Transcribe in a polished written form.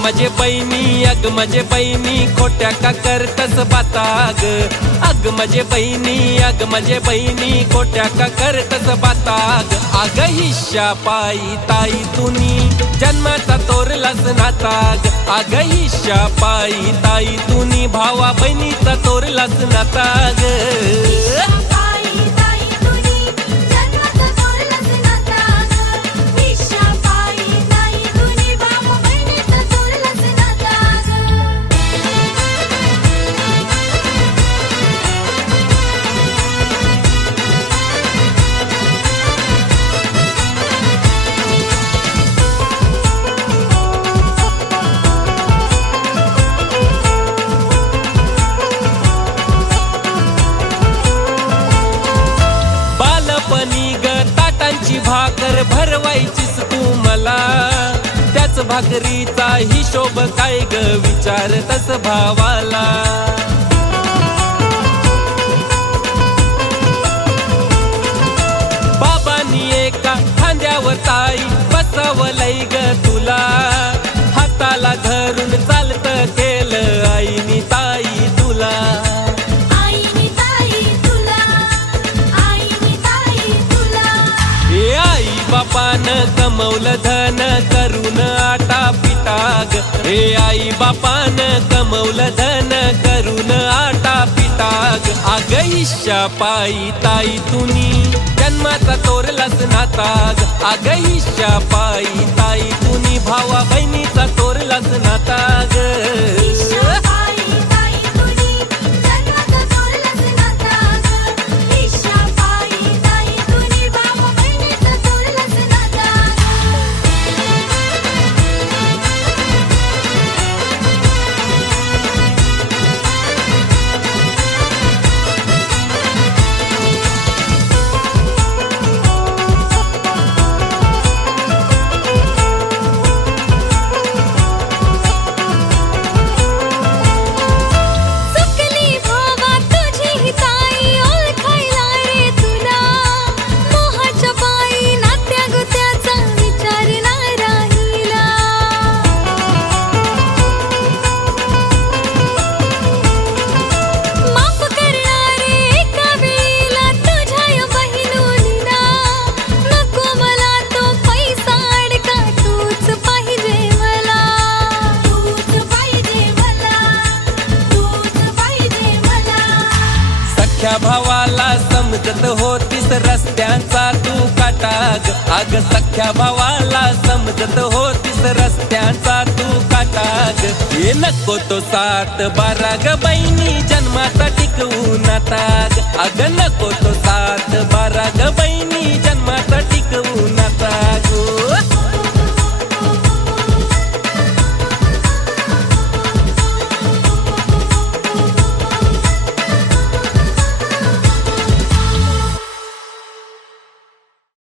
माझे बहिणी खोट्या का करतस बाताग। अग माझे बहिणी खोट्या का करतस बाताग। अग हिश्या पायी ताई तुनी जन्माचा तोरलास नाताग। अग हिश्या पायी ताई तुनी भावा बहिणीचा तोरलास नाताग। भाकर भरवायचीस तू मला, त्याच भाकरीचा हिशोब काय ग विचारतस भावाला। बाबांनी एका खांद्यावर ताई बसवलंय ग तुला, हाताला धरून चालत केलं आईनी ताई तुला। बापानं कमवलं धन करून आटा पिटाग। हे आई बापानं कमवलं धन करून आटा पिटाग। अग हिश्या पायी ताई तुनी जन्माचा तोरलास नाताग। अग हिश्या पायी ताई तुनी भावा बहिणीचा तोरलास नाताग। सख्या भावाला समजत होतीस रस्त्यांचा तू काटाग। अग सख्या भावाला समजत होतीस रस्त्यांचा तू काटाग। हे नको तो 7-12 ग बहिणी जन्माचा टिकवू नाताग। अग नको तो 7-12 ग